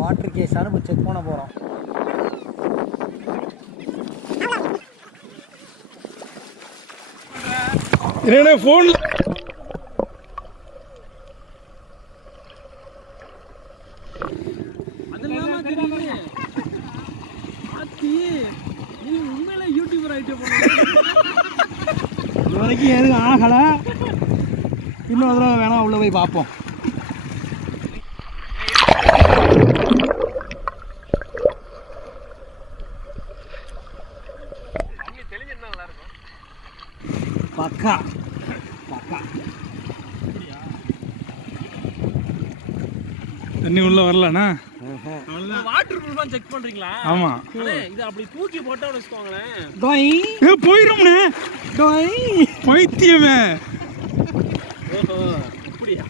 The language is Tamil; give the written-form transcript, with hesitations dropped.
வாட்டர் கேஸானு இப்போ செக் பண்ண போகிறோம். என்ன ஃபோன் அதெல்லாம் தெரியுது. ஆத்தி நீ உண்மையில யூடியூபர் ஆயிட்டே போன. இது வரைக்கும் எதுவும் ஆகலை. இன்னும் தடவை வேணாம் உள்ளே போய் பார்ப்போம். பக்கா பக்கா தண்ணி உள்ள வரலண்ணா. வாட்டர் ப்ரூஃபா செக் பண்றீங்களா? ஆமா. இது அப்படி தூக்கி போட்டா வச்சுக்கோங்களேன். போயிரும்ண்ணே. பைத்தியமே. ஓஹோ அப்படியா?